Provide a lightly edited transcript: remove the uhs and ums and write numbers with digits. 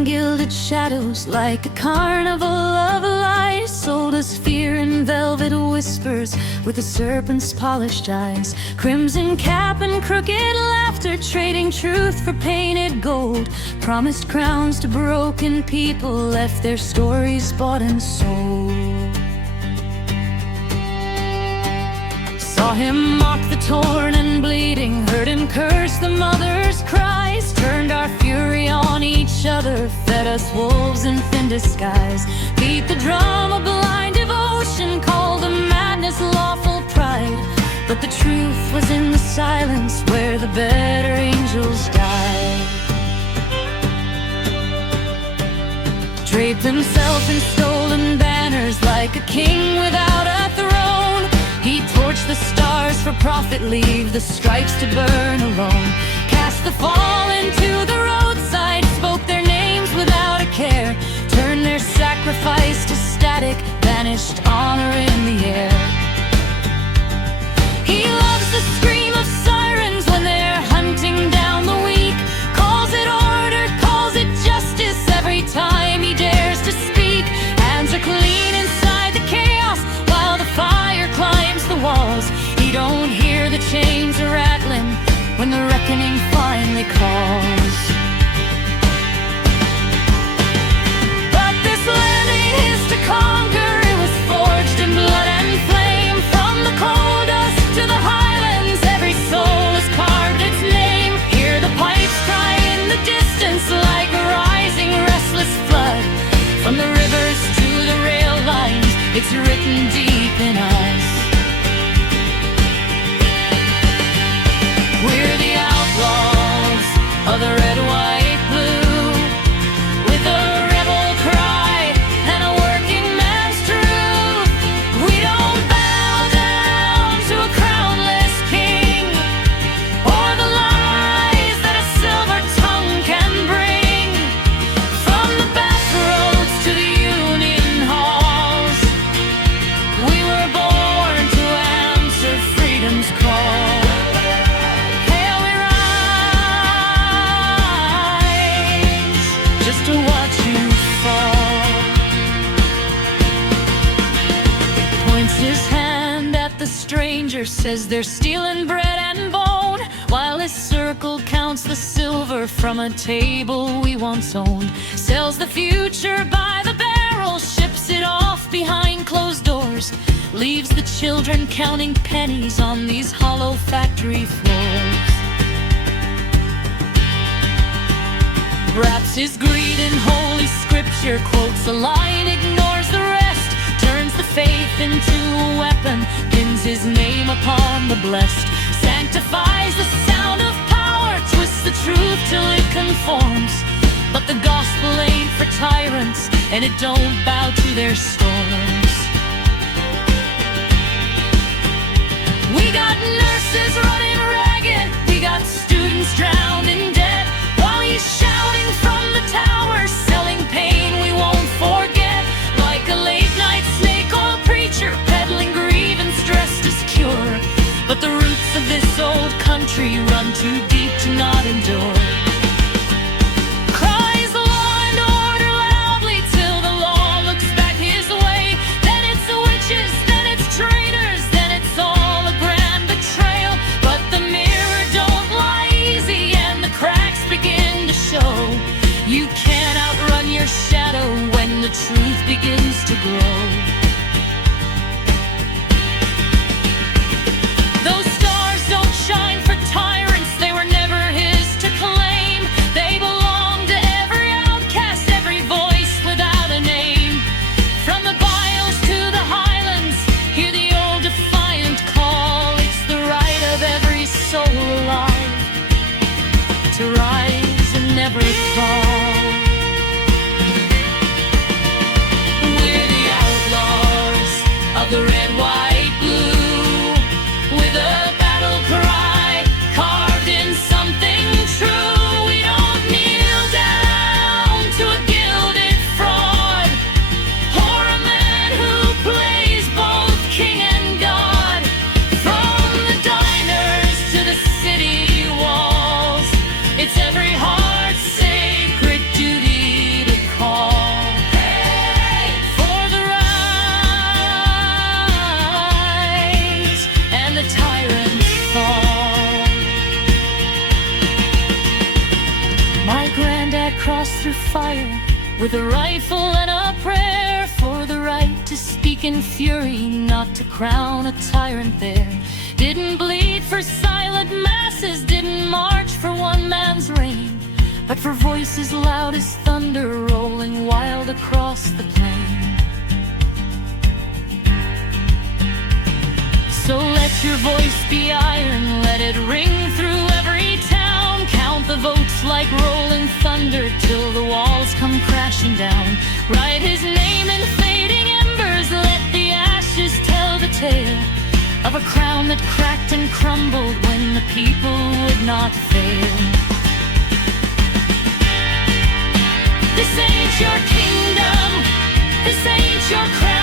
in gilded shadows, like a carnival of lies. Sold us fear in velvet whispers, with a serpent's polished eyes. Crimson cap and crooked laughter, trading truth for painted gold. Promised crowns to broken people, left their stories bought and sold. Saw him mock the torn and bleeding, heard him curse the mother's cries. Turned our fury on each other, fed us wolves in thin disguise. Beat the drum of blind devotion, called the madness lawful pride. But the truth was in the silence, where the better angels died. Draped himself in stolen banners, like a king without a throne. He torched the stars for profit, leave the stripes to burn alone. Cast the fallen to the roadside, spoke their names without a care. Turned their sacrifice to static, vanished honor in the air. He loves the scream of sirens when they're hunting down the weak. Calls it order, calls it justice, every time he dares to speak. Hands are clean inside the chaos, while the fire climbs the walls. He don't hear the chains are rattling when the reckoning finally calls. But this land ain't his to conquer, it was forged in blood and flame. From the coal dust to the highlands, every soul has carved its name. Hear the pipes cry in the distance, like a rising restless flood. From the rivers to the rail lines, it's written deep in us. We're the outlaws of the red, white, blue, with a rebel cry and a working man's truth. We don't bow down to a crownless king, or the lies that a silver tongue can bring. From the back roads to the union halls, we were born to answer freedom's call. Just to watch you fall. Points his hand at the stranger, says they're stealing bread and bone, while his circle counts the silver from a table we once owned. Sells the future by the barrel, ships it off behind closed doors. Leaves the children counting pennies on these hollow factory floors. Wraps his greed in holy scripture, quotes a line, ignores the rest. Turns the faith into a weapon, pins his name upon the blessed. Sanctifies the sound of power, twists the truth till it conforms. But the gospel ain't for tyrants, and it don't bow to their storms. We got nurses running ragged, we got students drowned in debt, while he's shouting from the towers, selling pain we won't forget. Like a late-night snake oil preacher, peddling grievance dressed as cure. But the roots of this old country run too deep to not endure. Cries the law and order loudly till the law looks back his way. Then it's the witches, then it's traitors, then it's all a grand betrayal. But the mirror don't lie easy, and the cracks begin to show. You can't outrun your shadow when the truth begins to grow. Those stars don't shine for tyrants, they were never his to claim. They belong to every outcast, every voice without a name. From the bayous to the highlands, hear the old defiant call. It's the right of every soul alive to rise and never fall. We're the outlaws of the red, white, blue, with a battle cry carved in something true. We don't kneel down to a gilded fraud, or a man who plays both king and god. From the diners to the city walls, it's every heart's sacred duty through fire, with a rifle and a prayer for the right to speak in fury, not to crown a tyrant there. Didn't bleed for silent masses, didn't march for one man's reign, but for voices loud as thunder rolling wild across the plain. So let your voice be iron, let it ring through every town. Count the votes like rolling thunder till the walls come crashing down. Write his name in fading embers, let the ashes tell the tale of a crown that cracked and crumbled when the people would not fail. This ain't your kingdom, this ain't your crown.